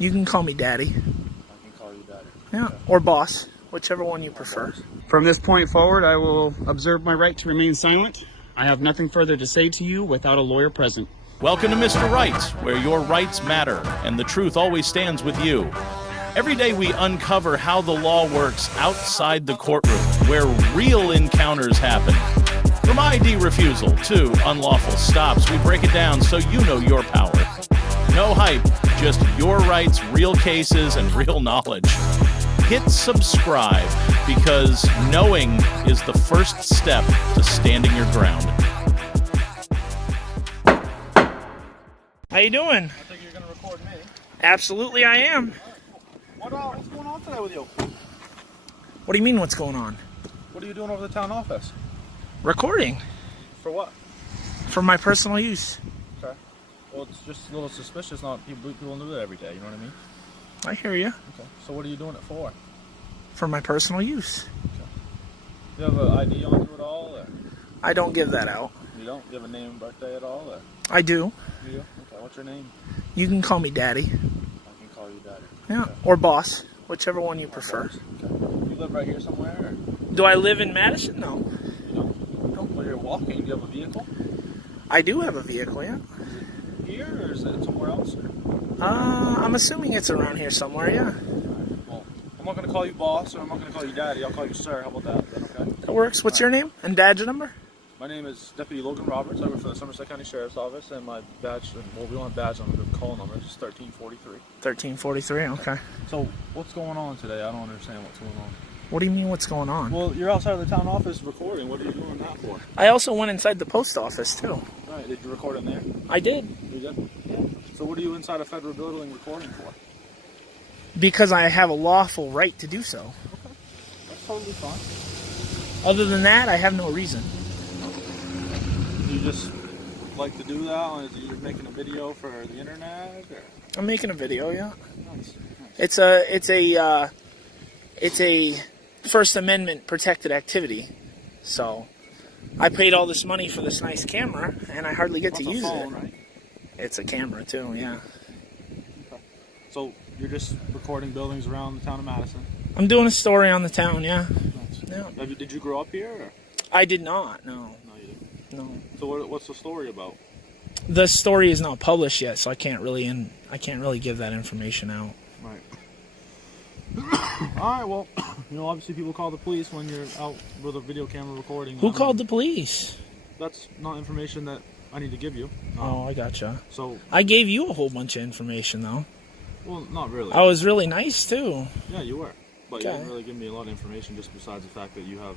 You can call me Daddy. I can call you Daddy. Yeah, okay. Or Boss, whichever one you prefer. From this point forward, I will observe my right to remain silent. I have nothing further to say to you without a lawyer present. Welcome to Mr. Rights, where your rights matter and the truth always stands with you. Every day we uncover how the law works outside the courtroom, where real encounters happen. From ID refusal to unlawful stops, we break it down so you know your power. No hype, just your rights, real cases, and real knowledge. Hit subscribe, because knowing is the first step to standing your ground. How you doing? I think you're going to record me. Absolutely I am. What's going on today with you? What do you mean what's going on? What are you doing over the town office? Recording. For what? For my personal use. Okay. Well, it's just a little suspicious. Not people do that every day. You know what I mean? I hear you. Okay. So what are you doing it for? For my personal use. Okay. Do you have an ID on you at all? Or? I don't give that out. You don't? Do you have a name and birthday at all? Or? I do. You do? Okay. What's your name? You can call me Daddy. I can call you Daddy. Yeah. Okay. Or Boss, whichever one you prefer. Okay. You live right here somewhere? Or? Do I live in Madison? No. You don't? Well, you're walking. Do you have a vehicle? I do have a vehicle, yeah. Is it here or is it somewhere else? I'm assuming it's around here somewhere, yeah. Well, I'm not going to call you boss or I'm not going to call you daddy. I'll call you sir. How about that? Is that okay? That works. What's your name and dad's number? My name is Deputy Logan Roberts. I work for the Somerset County Sheriff's Office, and my badge, well, we don't have badge number, but call number is 1343. 1343, okay. So, what's going on today? I don't understand what's going on. What do you mean what's going on? Well, you're outside of the town office recording. What are you doing that for? I also went inside the post office, too. Right, did you record in there? I did. You did? Yeah. So what are you inside a federal building recording for? Because I have a lawful right to do so. Okay. That's totally fine. Other than that, I have no reason. You just like to do that? Or you're making a video for the internet? Or? I'm making a video, yeah. Nice. It's a First Amendment protected activity. So I paid all this money for this nice camera, and I hardly get to use phone, it. Right? It's a camera too, yeah. Okay. So you're just recording buildings around the town of Madison? I'm doing a story on the town, yeah. Nice. Yeah. Did you grow up here? Or? I did not, no. No, you didn't? No. So what's the story about? The story is not published yet, so I can't really give that information out. Right. All right. Well, obviously people call the police when you're out with a video camera recording. Who called the police? That's not information that I need to give you. Oh, I gotcha. So I gave you a whole bunch of information, though. Well, not really. I was really nice too. Yeah, you were, but okay. You didn't really give me a lot of information. Just besides the fact that you have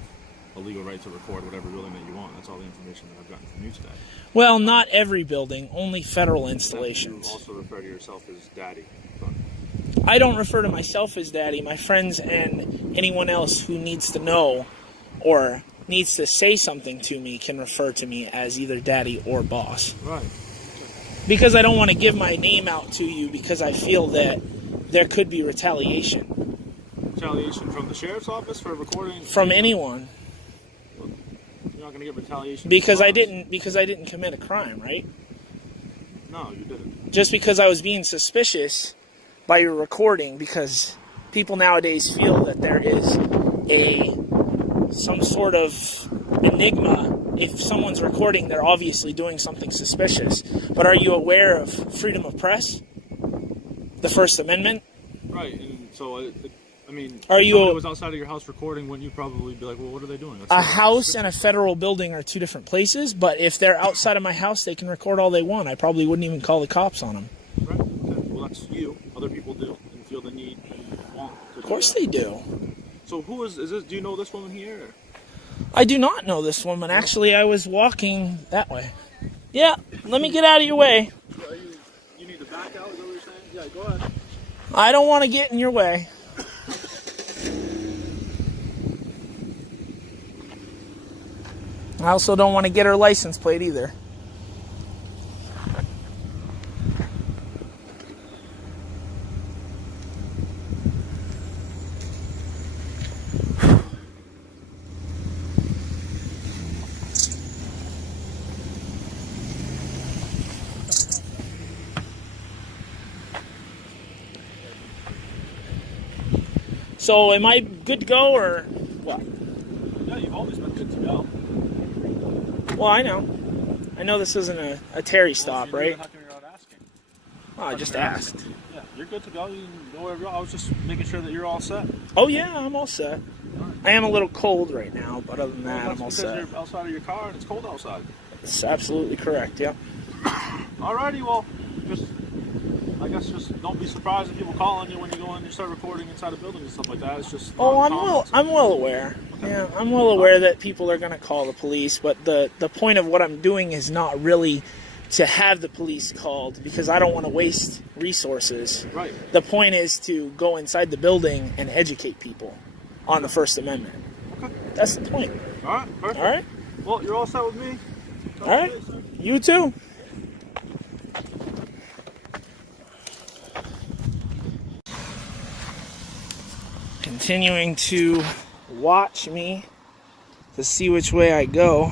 a legal right to record whatever building that you want. That's all the information that I've gotten from you today. Well, not every building, only federal installations. You also refer to yourself as daddy. I don't refer to myself as daddy. My friends and anyone else who needs to know or needs to say something to me can refer to me as either daddy or boss. Right. Because I don't want to give my name out to you because I feel that there could be retaliation. Retaliation from the sheriff's office for recording? From anyone. You're not going to get retaliation because I didn't commit a crime, right? No, you didn't. Just because I was being suspicious by your recording, because people nowadays feel that there is some sort of enigma. If someone's recording, they're obviously doing something suspicious. But are you aware of freedom of press? The First Amendment? Right, and so I mean, if somebody was outside of your house recording, wouldn't you probably be like, well, what are they doing? That's a house and a federal building are two different places, but if they're outside of my house, they can record all they want. I probably wouldn't even call the cops on them. Right, okay. Well, that's you. Other people do and feel the need and want to do Of course that. they do. So who is this? Do you know this woman here? Or? I do not know this woman. Actually, I was walking that way. Yeah, let me get out of your way. You need to back out, is that what you're saying? Yeah, go ahead. I don't want to get in your way. I also don't want to get her license plate either. So am I good to go or what? Yeah, you've always been good to go. Well, I know. I know this isn't a Terry stop, right? How come you're not asking? Well, I just asked. Yeah, you're good to go. You can go wherever. I was just making sure that you're all set. Oh yeah, I'm all set. I am a little cold right now, but other than that, I'm all because set. you're outside of your car and it's cold outside. That's absolutely correct, yeah. Alrighty, well, I guess just don't be surprised if people call on you when you go in and you start recording inside a building and stuff like that. It's just I'm well aware. Okay. Yeah, I'm well aware that people are going to call the police, but the point of what I'm doing is not really to have the police called because I don't want to waste resources. Right. The point is to go inside the building and educate people on the First Amendment. Okay. That's the point. All right, perfect. All right. Well, you're all set with me. All right. You too. Continuing to watch me to see which way I go.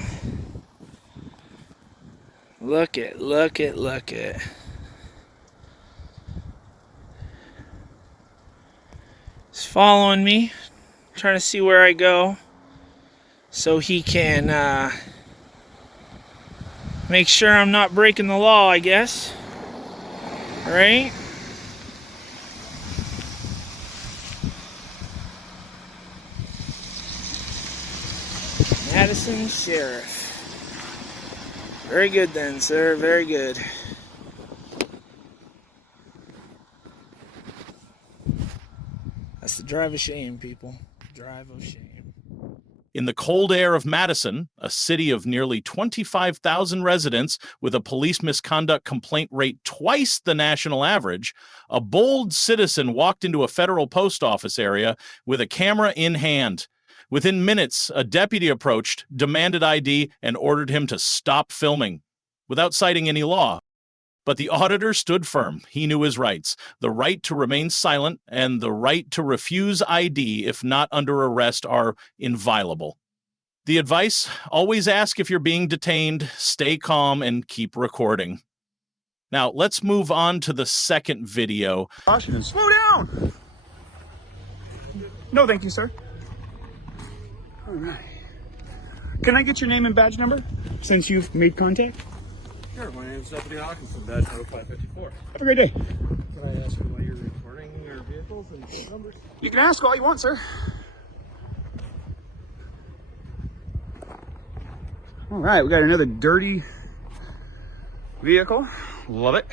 Look it. He's following me, trying to see where I go so he can make sure I'm not breaking the law, I guess. Right? Madison Sheriff. Very good then, sir. Very good. That's the drive of shame, people. Drive of shame. In the cold air of Madison, a city of nearly 25,000 residents with a police misconduct complaint rate twice the national average, a bold citizen walked into a federal post office area with a camera in hand. Within minutes, a deputy approached, demanded ID, and ordered him to stop filming, without citing any law. But the auditor stood firm. He knew his rights, the right to remain silent and the right to refuse ID if not under arrest are inviolable. The advice, always ask if you're being detained, stay calm, and keep recording. Now, let's move on to the second video. Caution and slow down! No, thank you, sir. All right. Can I get your name and badge number since you've made contact? Sure, my name is Deputy Hawkinson, badge number 554. Have a great day. Can I ask you why you're recording your vehicles and numbers? You can ask all you want, sir. All right, we got another dirty vehicle. Love it.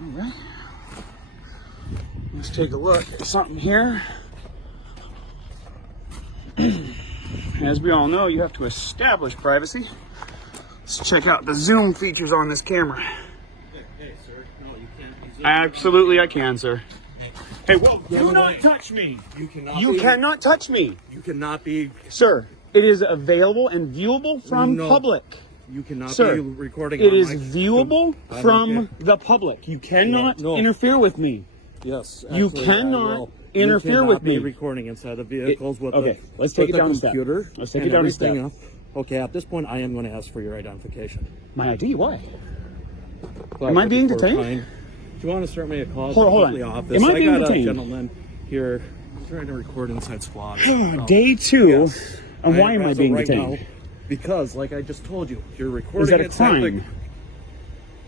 All right. Let's take a look at something here. As we all know, you have to establish privacy. Let's check out the zoom features on this camera. Hey, sir. No, you can't. Absolutely, I can, sir. Hey, well, do do not not touch me. You cannot. You cannot touch me. You cannot be. Sir, it is available and viewable from public. You cannot Sir, be recording. it on is my- viewable I'm from okay. the public. You cannot No. interfere with me. Yes. You actually, cannot I will. interfere you cannot with be me. recording inside the vehicles with okay, the, let's take with it down the a step. computer. Let's take it and down a everything step. else. Okay, at this point, I am going to ask for your identification. My ID? Why? But Am I being before detained? time, do you want to start me a call? Hold on. The office? Am I being got detained? a gentleman here trying to record inside squad. Day two. Yes. And why am I as of being right detained? now, because, like I just told you, you're recording. Is that a inside crime?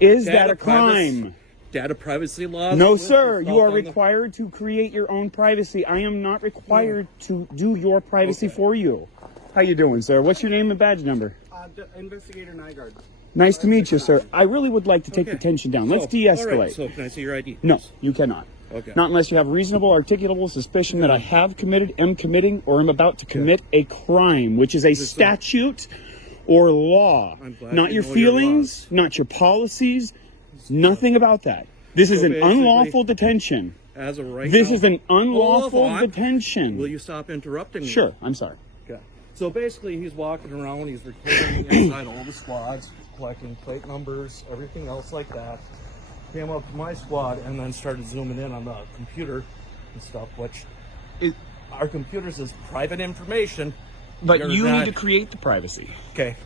the Is that data a crime? Data privacy laws. No, with sir. the You are stuff on the- required to create your own privacy. I am not required to do your privacy for you. How you doing, sir? What's your name and badge number? Investigator Nygaard. Nice to meet you, sir. I really would like to take the tension down. Let's de-escalate. All right, so can I see your ID? No, you cannot. Okay. Not unless you have reasonable, articulable suspicion that I have committed, am committing, or am about to commit a crime, which is a statute or law. I'm glad Not you your know your feelings, not your policies, nothing about that. This is an basically, unlawful detention. As of right This now, is an unlawful hold on. detention. Will you stop interrupting me? Sure, I'm sorry. Okay. So basically, he's walking around, he's recording inside all the squads, collecting plate numbers, everything else like that. Came up to my squad and then started zooming in on the computer and stuff, which our computers is private information. But You're you not- need to create the privacy, Okay.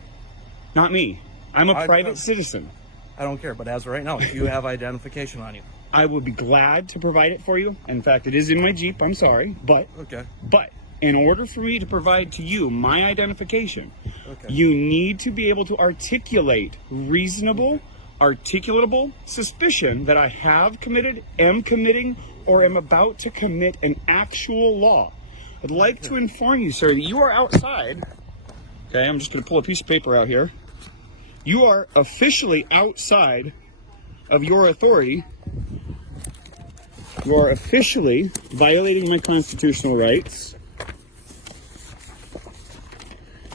not me. I'm a I- private citizen. I don't care. But as of right now, do you have identification on you? I would be glad to provide it for you. In fact, it is in my Jeep. I'm sorry. But in order for me to provide to you my identification, you need to be able to articulate reasonable, articulable suspicion that I have committed, am committing, or am about to commit an actual law. I'd like to inform you, sir, that you are outside. Okay, I'm just going to pull a piece of paper out here. You are officially outside of your authority. You are officially violating my constitutional rights.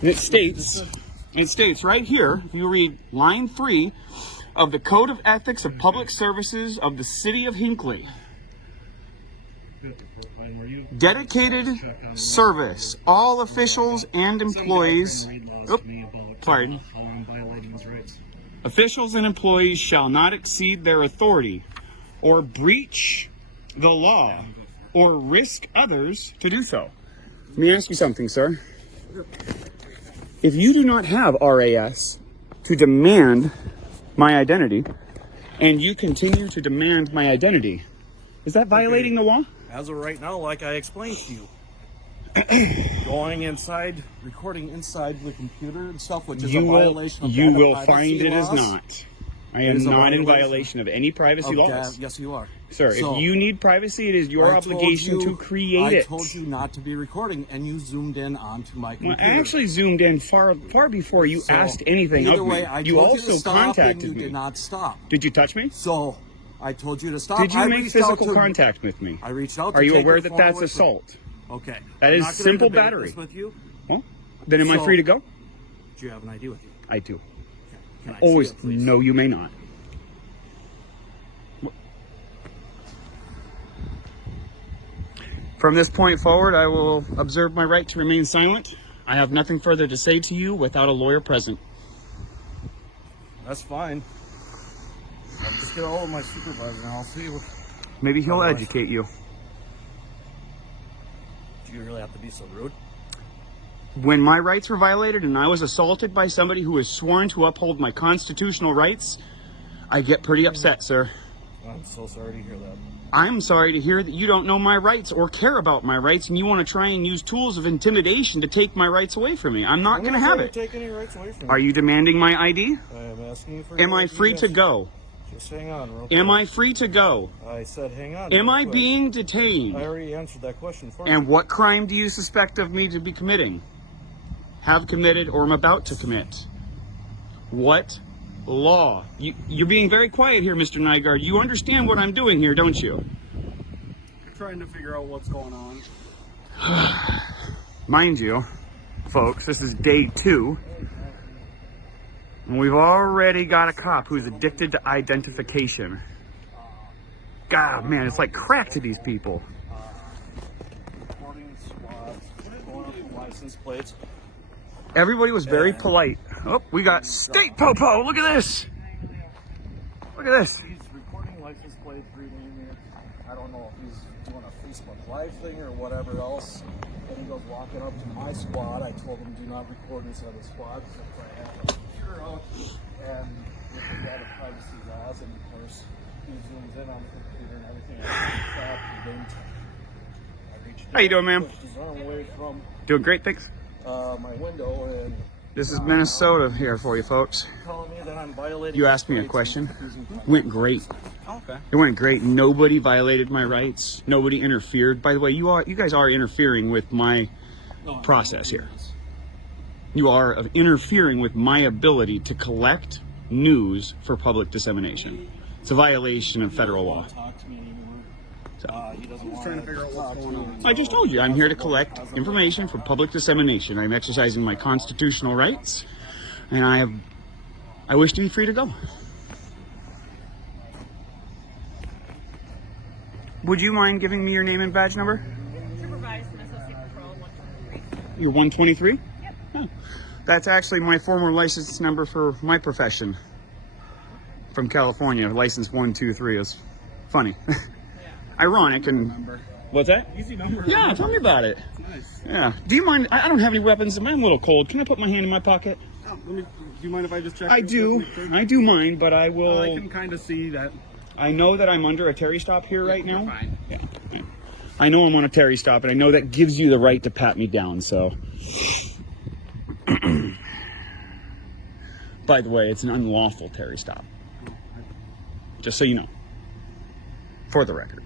And it states right here, if you read line 3 of the Code of Ethics of Public Services of the City of Hinckley. Dedicated service. All officials and employees. Officials and employees shall not exceed their authority or breach the law or risk others to do so. Let me ask you something, sir. If you do not have RAS to demand my identity, and you continue to demand my identity, is that violating the law? As of right now, like I explained to you, going inside, recording inside the computer and stuff, which is a violation of you will privacy find it laws. is not. I am not in violation of any privacy laws. Yes, you are. Sir, if you need privacy, it is your obligation to create it. I told you not to be recording, and you zoomed in onto my computer. Well, I actually zoomed in far before you asked anything of me. Either way, I you told also you to stop, contacted and you me. did not stop. Did you touch me? So, I told you to stop. Did you make physical contact with me? I reached out to Are you take aware your that phone that's away from- assault? Okay. That I'm is not gonna simple debate battery. this with you. Well, then am I free to go? Do you have an ID with you? I do. Can I Always. see it, please? No, you may not. From this point forward, I will observe my right to remain silent. I have nothing further to say to you without a lawyer present. That's fine. I'll just get a hold of my supervisor and I'll see what... Maybe he'll educate you. Do you really have to be so rude? When my rights were violated and I was assaulted by somebody who was sworn to uphold my constitutional rights, I get pretty upset, sir. I'm so sorry to hear that. I'm sorry to hear that you don't know my rights or care about my rights, and you want to try and use tools of intimidation to take my rights away from me. I'm not going to have it. Take any rights away from Are you demanding my ID? I am asking you for Am I free to go? Just hang on real quick. Am I free to go? I said hang on. Am real I quick. being I detained? already answered that question for you. And what crime do you suspect of me to be committing? Have committed or am about to commit? What law? You're being very quiet here, Mr. Nygaard. You understand what I'm doing here, don't you? Trying to figure out what's going on. Mind you, folks, this is day 2. And we've already got a cop who's addicted to identification. God, man, it's like crack to these people. Recording squads, going up the license plates. Everybody was very polite. Oh, we got state popo. Look at this. Look at this. He's recording license plates, reading it. I don't know if he's doing a Facebook Live thing or whatever else. Then he goes walking up to my squad. I told him do not record inside the squad since I have a computer out. And with the data privacy laws, and of course he zooms in on the computer and everything. I reached How you doing, ma'am? pushed his arm away from Doing great, thanks. my window and This is Minnesota here for you, folks. telling me that I'm violating. You asked me a rights question. and confusing people. Went great. Okay. It went great. Nobody violated my rights. Nobody interfered. By the way, you guys are interfering with my process here. You are interfering with my ability to collect news for public dissemination. It's a violation of federal law. Talk to me anymore. He doesn't want Trying to figure out what's going on. I just told you, I'm here to collect information for public dissemination. I'm exercising my constitutional rights, and I wish to be free to go. Would you mind giving me your name and badge number? Supervised and Associate Patrol 123. You're 123? Yep. Oh, that's actually my former license number for my profession. From California, license 123 is funny. Ironic and... What's that? Easy number. Yeah, tell me about it. Nice. Yeah. Do you mind? I don't have any weapons. I'm a little cold. Can I put my hand in my pocket? Do you mind if I just check? I real do. quick, sir? I do mind, but I will. I can kind of see that. I know that I'm under a Terry stop here right you're now. fine. Yeah. I know I'm on a Terry stop, and I know that gives you the right to pat me down, so. By the way, it's an unlawful Terry stop. Just so you know. For the record.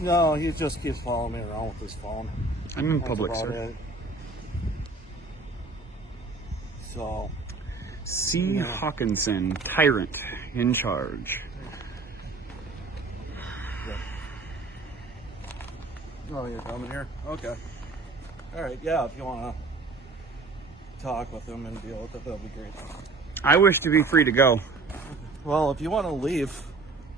No, he just keeps following me around with his phone. I'm in That's public, about sir. it. So, C. Hawkinson, tyrant, in charge. oh, you're coming here? Okay. All right, yeah, if you want to talk with him and deal with it, that'll be great. I wish to be free to go. Well, if you want to leave,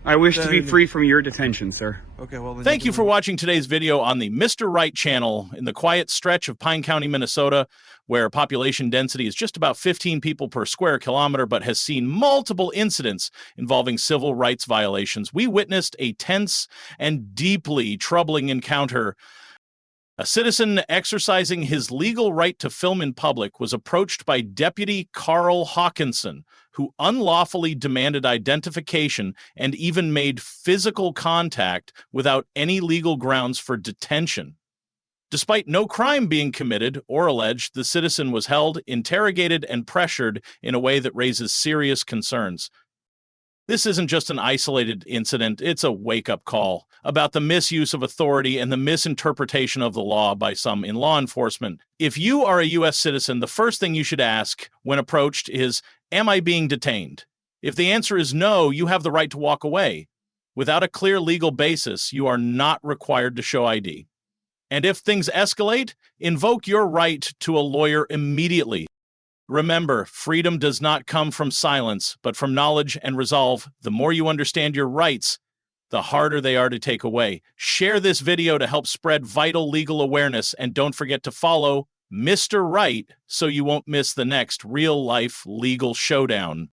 I wish to be Then- free from your detention, sir. okay, well, then Thank you can for leave. watching today's video on the Mr. Right channel in the quiet stretch of Pine County, Minnesota, where population density is just about 15 people per square kilometer, but has seen multiple incidents involving civil rights violations. We witnessed a tense and deeply troubling encounter. A citizen exercising his legal right to film in public was approached by Deputy Carl Hawkinson, who unlawfully demanded identification and even made physical contact without any legal grounds for detention. Despite no crime being committed or alleged, the citizen was held, interrogated, and pressured in a way that raises serious concerns. This isn't just an isolated incident, it's a wake-up call about the misuse of authority and the misinterpretation of the law by some in law enforcement. If you are a U.S. citizen, the first thing you should ask when approached is, am I being detained? If the answer is no, you have the right to walk away. Without a clear legal basis, you are not required to show ID. And if things escalate, invoke your right to a lawyer immediately. Remember, freedom does not come from silence, but from knowledge and resolve. The more you understand your rights, the harder they are to take away. Share this video to help spread vital legal awareness, and don't forget to follow Mr. Right so you won't miss the next real-life legal showdown.